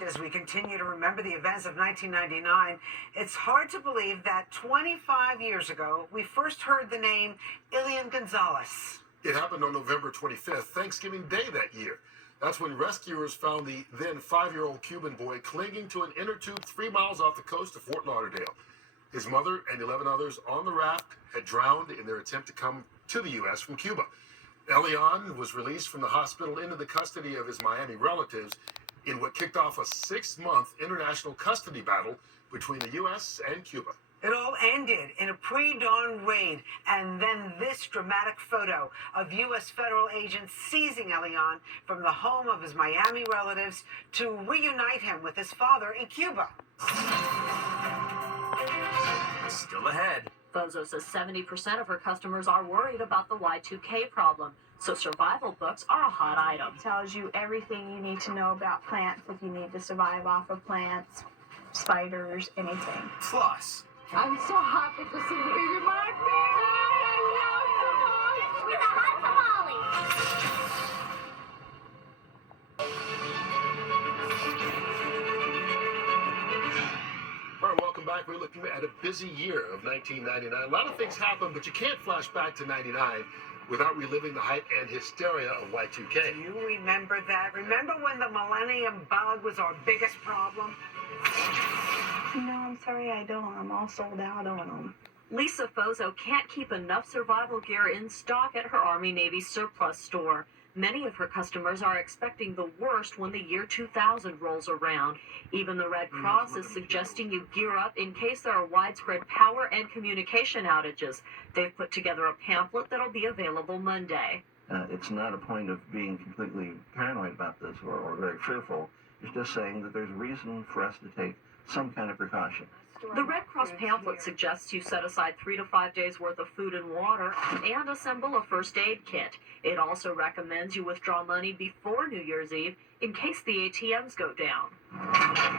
As we continue to remember the events of 1999, it's hard to believe that 25 years ago, we first heard the name Elian Gonzalez. It happened on November 25th, Thanksgiving Day that year. That's when rescuers found the then 5-year-old Cuban boy clinging to an inner tube 3 miles off the coast of Fort Lauderdale. His mother and 11 others on the raft had drowned in their attempt to come to the U.S. from Cuba. Elian was released from the hospital into the custody of his Miami relatives in what kicked off a 6-month international custody battle between the U.S. and Cuba. It all ended in a pre-dawn raid, and then this dramatic photo of U.S. federal agents seizing Elian from the home of his Miami relatives to reunite him with his father in Cuba. Still ahead. Bozo says 70% of her customers are worried about the Y2K problem, so survival books are a hot item. It tells you everything you need to know about plants if you need to survive off of plants, spiders, anything. Plus, I'm so happy to see you, Mark. I love tamales. With a hot tamale. All right, welcome back. We're looking at a busy year of 1999. A lot of things happened, but you can't flash back to 99 without reliving the hype and hysteria of Y2K. Do you remember that? Remember when the millennium bug was our biggest problem? No, I'm sorry, I don't. I'm all sold out on them. Lisa Fozo can't keep enough survival gear in stock at her Army-Navy surplus store. Many of her customers are expecting the worst when the year 2000 rolls around. Even the Red Cross is suggesting you gear up in case there are widespread power and communication outages. They've put together a pamphlet that'll be available Monday. It's not a point of being completely paranoid about this or very fearful. It's just saying that there's reason for us to take some kind of precaution. The Red Cross pamphlet suggests you set aside 3 to 5 days worth of food and water and assemble a first aid kit. It also recommends you withdraw money before New Year's Eve in case the ATMs go down.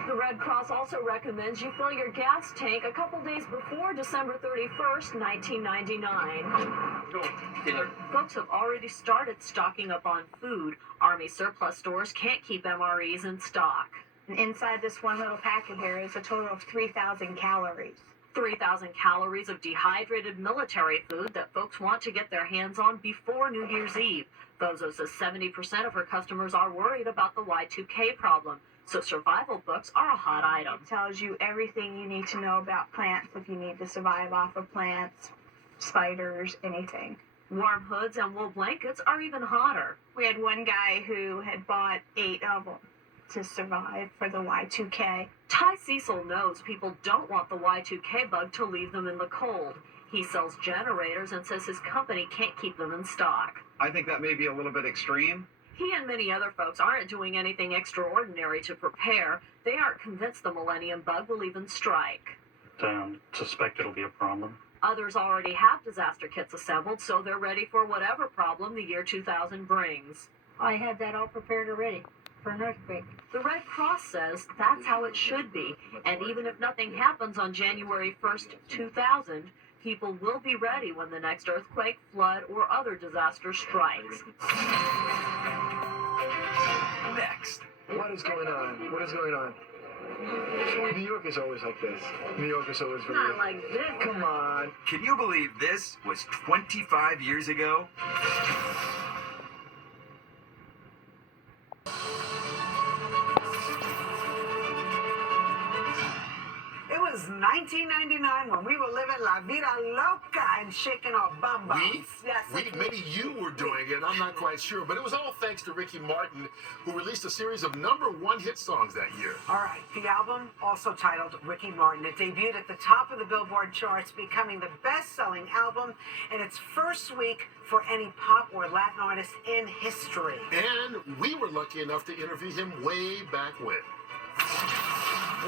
The Red Cross also recommends you fill your gas tank a couple days before December 31st, 1999. Folks have already started stocking up on food. Army surplus stores can't keep MREs in stock. Inside this one little packet here is a total of 3,000 calories. 3,000 calories of dehydrated military food that folks want to get their hands on before New Year's Eve. Bozo says 70% of her customers are worried about the Y2K problem, so survival books are a hot item. It tells you everything you need to know about plants if you need to survive off of plants, spiders, anything. Warm hoods and wool blankets are even hotter. We had one guy who had bought 8 of them to survive for the Y2K. Ty Cecil knows people don't want the Y2K bug to leave them in the cold. He sells generators and says his company can't keep them in stock. I think that may be a little bit extreme. He and many other folks aren't doing anything extraordinary to prepare. They aren't convinced the millennium bug will even strike. Suspect it'll be a problem. Others already have disaster kits assembled, so they're ready for whatever problem the year 2000 brings. I had that all prepared already for an earthquake. The Red Cross says that's how it should be, and even if nothing happens on January 1st, 2000, people will be ready when the next earthquake, flood, or other disaster strikes. next. What is going on? What is going on? New York is always like this. New York is always very... Not like this. Come on. Can you believe this was 25 years ago? It was 1999 when we were living La Vida Loca and shaking our bum bums. Yes, Maybe you were doing it. I'm not quite sure. But it was all thanks to Ricky Martin, who released a series of #1 hit songs that year. All right, the album, also titled Ricky Martin, it debuted at the top of the Billboard charts, becoming the best-selling album in its first week for any pop or Latin artist in history. And we were lucky enough to interview him way back when.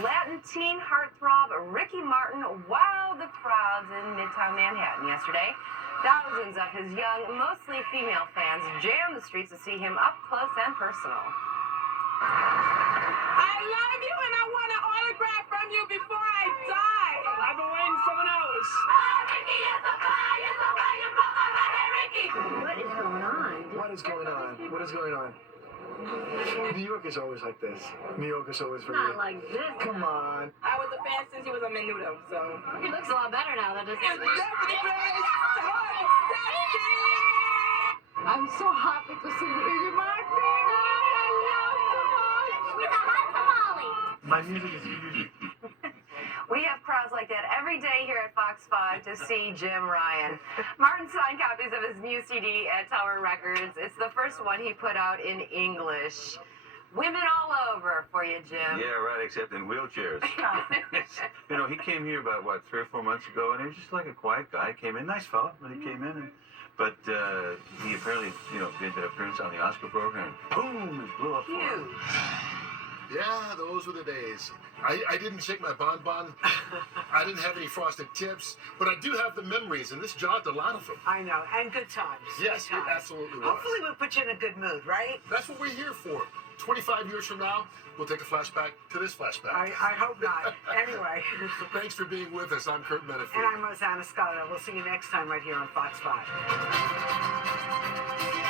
Latin teen heartthrob Ricky Martin wowed the crowds in Midtown Manhattan yesterday. Thousands of his young, mostly female fans jammed the streets to see him up close and personal. I love you and I want an autograph from you before I die. I've been waiting 7 hours. Ricky is the fire, is the way you put my head, Ricky. What is going on? What is going on? What is going on? New York is always like this. New York is always very. Not like this. Come on. I was a fan since he was a Menudo, so. He looks a lot better now. That Stephanie doesn't. Grace! I'm so happy to see Ricky Martin. I love so much. With a hot tamale. My music is huge. We have crowds like that every day here at Fox 5 to see Jim Ryan. Martin signed copies of his new CD at Tower Records. It's the first one he put out in English. Women all over for you, Jim. Yeah, right, except in wheelchairs. You know, he came here about, 3 or 4 months ago, and he was just like a quiet guy. Came in, nice fella, but he came in, but he apparently, did an appearance on the Oscar program. Boom, it blew up for him. Huge. Yeah, those were the days. I didn't shake my bonbon. I didn't have any frosted tips, but I do have the memories, and this jogged a lot of them. I know, and good times. Yes, Good it times. absolutely was. Hopefully we'll put you in a good mood, right? That's what we're here for. 25 years from now, we'll take a flashback to this flashback. I hope not. Anyway. Thanks for being with us. I'm Kurt Menefee. And I'm Rosanna Scotto. We'll see you next time right here on Fox 5.